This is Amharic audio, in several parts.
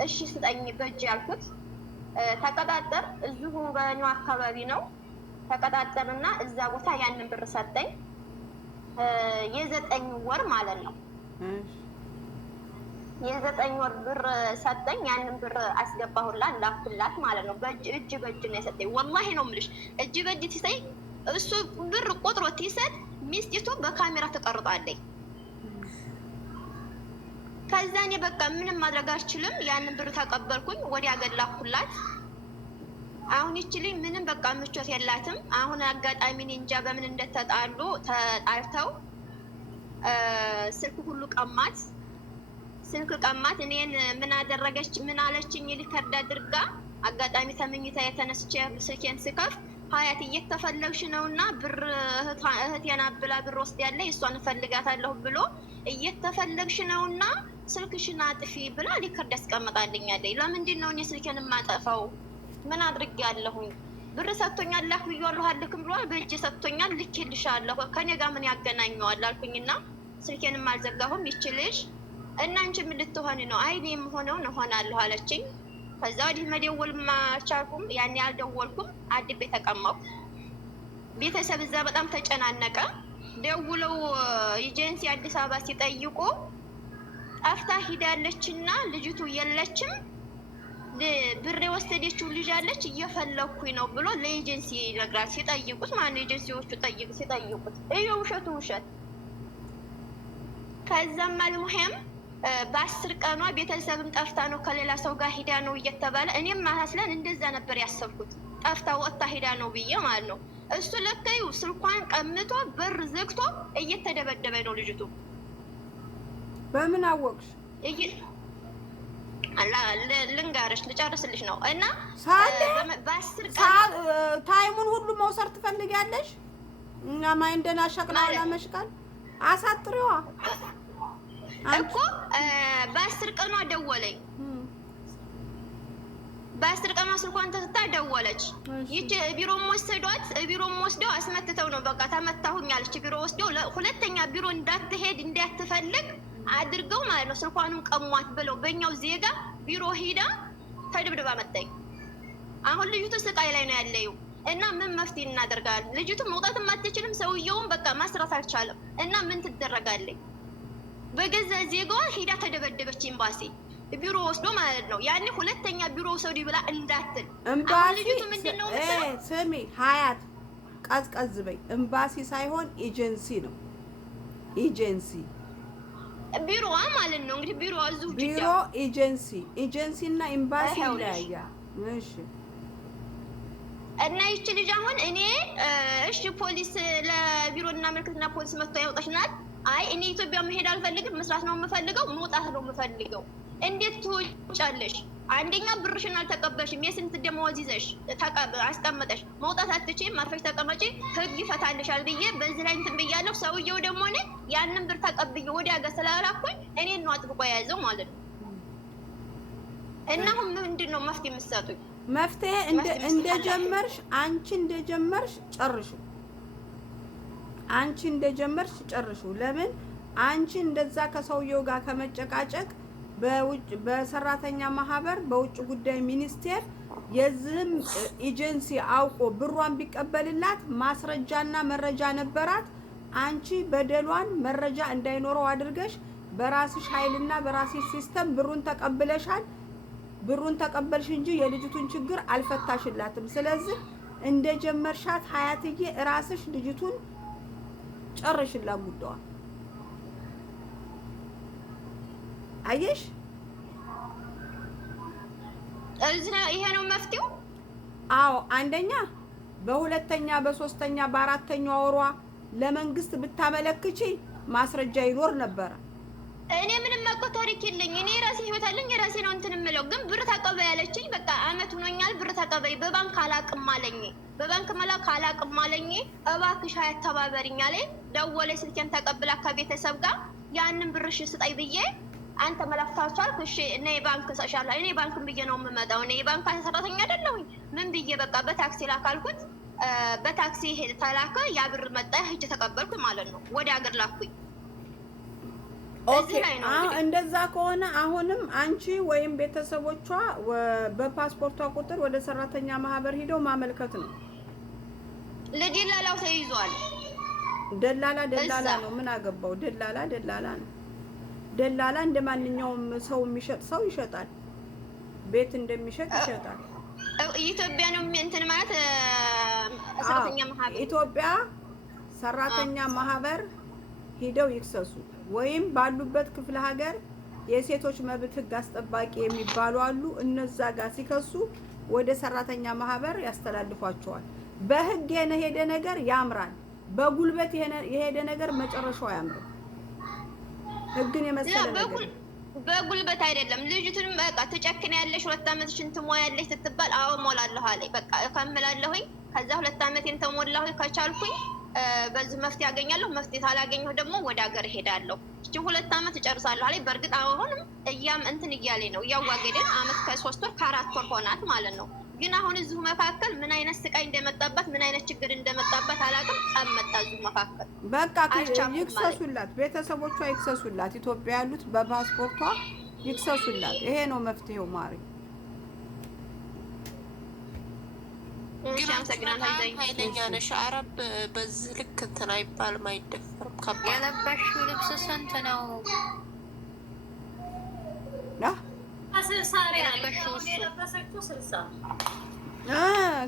እሺ ስጠኝ በእጅ ያልኩት ተቀጣጠር እዚሁ በእኔው አካባቢ ነው። ተቀጣጠርና እዛ ቦታ ያንን ብር ሰጠኝ። የ9 ወር ማለት ነው። የ9 ወር ብር ሰጠኝ። ያንን ብር አስገባሁላት ላኩላት ማለት ነው። እጅ በእጅ ነው የሰጠኝ። ወላሂ ነው የምልሽ። እጅ በእጅ ሲሰይ እሱ ብር ቆጥሮ ሲሰጥ ሚስቲቱ በካሜራ ተቀርጣለች። ከዛ እኔ በቃ ምንም ማድረግ አልችልም። ያንን ብር ተቀበልኩኝ፣ ወዲያ ገላኩላት። አሁን ይችልኝ ምንም በቃ ምቾት የላትም። አሁን አጋጣሚ እንጃ በምን እንደተጣሉ ተጣልተው ስልክ ሁሉ ቀማት። ስልክ ቀማት። እኔን ምን አደረገች? ምን አለችኝ? ሊከርድ አድርጋ አጋጣሚ ተመኝታ የተነስቼ ስልኬን ስከፍ ሀያት እየተፈለግሽ ነውና ብር እህቴን አብላ ብር ወስድ ያለ እሷን እፈልጋታለሁ ብሎ እየተፈለግሽ ነውና ስልክሽን አጥፊ ብላ ሊከርድ ያስቀምጣልኛለች። ለምንድን ነው እኔ ስልኬን የማጠፋው? ምን አድርጌያለሁኝ? ብር ሰጥቶኛል ላክ ብዬዋለሁ አልክም ብሏል። በእጅ ሰጥቶኛል ልኬልሻለሁ። ከኔ ጋር ምን ያገናኘዋል አልኩኝና ስልኬንም አልዘጋሁም። ይችልሽ እና አንቺ ምን ልትሆን ነው? አይ እኔ የምሆነውን እሆናለሁ አለችኝ። ከዛ ወዲህ መደወል አልቻልኩም። ያኔ አልደወልኩም። አድቤ ተቀማሁ። ቤተሰብ እዛ በጣም ተጨናነቀ። ደውለው ኤጀንሲ አዲስ አበባ ሲጠይቁ ጠፍታ ሂዳለችና ልጅቱ የለችም፣ ብር የወሰደችው ልጅ አለች እየፈለኩኝ ነው ብሎ ለኤጀንሲ ይነግራል። ሲጠይቁት ማነው ኤጀንሲዎቹ ሲጠይቁት ይሄ ውሸቱ ውሸት። ከዛም አልሙሄም በ10 ቀኗ ቤተሰብም ጠፍታ ነው ከሌላ ሰው ጋር ሂዳ ነው እየተባለ እኔም ማስለን እንደዛ ነበር ያሰብኩት። ጠፍታ ወጥታ ሂዳ ነው ብዬ ማለት ነው። እሱ ለከዩ ስልኳን ቀምቶ በር ዘግቶ እየተደበደበ ነው ልጅቱ። በምን አወቅሽ? ልንጋርሽ ልጨርስልሽ ነው። እና በ10 ቀን ታይሙን ሁሉ መውሰድ ትፈልጊያለሽ? እና ማይንደና ሸቅላላ መሽቃል አሳጥሪዋ እኮ በ10 ቀኗ ደወለኝ። በ10 ቀኗ ስልኳን ተስታ ደወለች። ይቺ ቢሮም ወሰዷት። ቢሮም ወስደው አስመትተው ነው በቃ ተመታሁኝ አለች። ቢሮ ወስደው ሁለተኛ ቢሮ እንዳትሄድ እንዳትፈልግ አድርገው ማለት ነው። ስልኳንም ቀሟት ብለው በእኛው ዜጋ ቢሮ ሄዳ ተደብድባ መጣኝ። አሁን ልጅቱ ስቃይ ላይ ነው ያለው። እና ምን መፍትሄ እናደርጋለን? ልጅቱ መውጣትም አትችልም። ሰውየውም በቃ ማስራት አልቻለም። እና ምን ትደረጋለች? በገዛ ዜጋዋ ሄዳ ተደበደበች። ኤምባሲ ቢሮ ወስዶ ማለት ነው። ያኔ ሁለተኛ ቢሮ ወሰዱ ብላ እንዳትል ኤምባሲ ልጅቱ ምንድነው ስሚ ሀያት ቀዝቀዝ በይ። ኤምባሲ ሳይሆን ኤጀንሲ ነው። ኤጀንሲ ቢሮዋ ማለት ነው። እንግዲህ ቢሮ አዙ ቢሮ ኤጀንሲ እና ኤምባሲ ይለያያል። እሺ። እና ይቺ ልጅ አሁን እኔ እሺ ፖሊስ ለቢሮ እና ምልክትና ፖሊስ መጥቶ ያወጣሽናል። አይ እኔ ኢትዮጵያ መሄድ አልፈልግም፣ መስራት ነው የምፈልገው፣ መውጣት ነው የምፈልገው። እንዴት ትወጫለሽ? አንደኛ ብርሽን አልተቀበልሽም። የስንት ደመወዝ ይዘሽ አስቀመጠሽ መውጣት አትችይም። አርፈሽ ተቀመጪ፣ ህግ ይፈታልሻል ብዬ በዚህ ላይ እንትን ብያለሁ። ሰውየው ደግሞ እኔ ያንን ብር ተቀብዬ ወዲያ ጋር ስላላኩኝ እኔን ነው አጥብቆ የያዘው ማለት ነው። እና አሁን ምንድን ነው መፍትሄ የምትሰጡኝ? መፍትሄ እንደጀመርሽ አንቺ እንደጀመርሽ ጨርሹ። አንቺ እንደጀመርሽ ጨርሹ። ለምን አንቺ እንደዛ ከሰውየው ጋር ከመጨቃጨቅ በሰራተኛ ማህበር በውጭ ጉዳይ ሚኒስቴር የዚህም ኤጀንሲ አውቆ ብሯን ቢቀበልላት ማስረጃና መረጃ ነበራት። አንቺ በደሏን መረጃ እንዳይኖረው አድርገሽ በራስሽ ኃይልና በራስሽ ሲስተም ብሩን ተቀብለሻል። ብሩን ተቀበልሽ እንጂ የልጅቱን ችግር አልፈታሽላትም። ስለዚህ እንደጀመርሻት ሀያትዬ ራስሽ ልጅቱን ጨርሽላት ጉዳዋን። አየሽ? ይሄ ነው መፍትሄው። አዎ አንደኛ፣ በሁለተኛ፣ በሶስተኛ፣ በአራተኛ ወሯ ለመንግስት ብታመለክቺ ማስረጃ ይኖር ነበር። እኔ ምንም እኮ ታሪክ የለኝ። እኔ ራሴ ህይወት አለኝ። የራሴ ነው እንትን የምለው። ግን ብር ተቀበይ ያለችኝ በቃ አመት ሆኖኛል። ብር ተቀበይ በባንክ አላቅም አለኝ። በባንክ መላክ አላቅም አለኝ። እባክሽ ሀያት ተባበሪኝ አለኝ። ደወለ ስልኬን ተቀብላ ከቤተሰብ ጋር ያንን ብርሽ ስጣይ ብዬ አንተ መላክ ታልቻልክ እሺ እኔ ባንክ ሰሻለሁ። እኔ ባንክም ብዬ ነው የምመጣው። እኔ ባንክ ሰራተኛ አይደለሁኝ። ምን ብዬ በቃ በታክሲ ላካልኩት። በታክሲ ተላከ። ያ ብር መጣ። ሂጅ ተቀበልኩ ማለት ነው። ወደ ሀገር ላኩኝ። ኦኬ እንደዛ ከሆነ አሁንም አንቺ ወይም ቤተሰቦቿ በፓስፖርቷ ቁጥር ወደ ሰራተኛ ማህበር ሄደው ማመልከት ነው። ለደላላው ተይዟል። ደላላ ነው። ምን አገባው? ደላላ ነው። ደላላ እንደማንኛውም ሰው የሚሸጥ ሰው ይሸጣል። ቤት እንደሚሸጥ ይሸጣል። ኢትዮጵያ ነው እንትን ማለት ሰራተኛ ማህበር ኢትዮጵያ ሰራተኛ ማህበር ሄደው ይክሰሱ፣ ወይም ባሉበት ክፍለ ሀገር የሴቶች መብት ህግ አስጠባቂ የሚባሉ አሉ። እነዛ ጋር ሲከሱ ወደ ሰራተኛ ማህበር ያስተላልፏቸዋል። በህግ የሄደ ነገር ያምራል። በጉልበት የሄደ ነገር መጨረሻው አያምርም። ህግን የመሰለ ነገር በጉልበት አይደለም። ልጅቱንም በቃ ትጨክኛለሽ፣ 2 አመትሽን ትሞያለሽ ስትባል አዎ ሞላለሁ አለኝ። በቃ እከምላለሁኝ። ከዛ 2 አመቴን ተሞላሁ ከቻልኩኝ በዚህ መፍትሄ ያገኛለሁ። መፍትሄ ካላገኘሁ ደግሞ ወደ ሀገር እሄዳለሁ። እቺ 2 አመት እጨርሳለሁ አለኝ። በእርግጥ አሁንም እንትን እያለኝ ነው፣ እያዋገደን አመት ከ3 ወር ከ4 ወር ሆናት ማለት ነው። ግን አሁን እዚሁ መካከል ምን አይነት ስቃይ እንደመጣባት ምን አይነት ችግር እንደመጣባት አላውቅም። ጠመጣ እዚሁ መካከል በቃ ይክሰሱላት፣ ቤተሰቦቿ ይክሰሱላት፣ ኢትዮጵያ ያሉት በፓስፖርቷ ይክሰሱላት። ይሄ ነው መፍትሄው ማሪ። ኃይለኛ ነሽ። አረብ በዚህ ልክ እንትን አይባልም፣ አይደፈርም። ከባድ የለበሽው ልብስ ስንት ነው?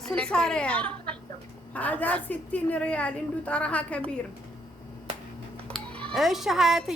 ስልሳ ሪያል هذا 60 ريال عنده طرحة كبير. ايش حياتي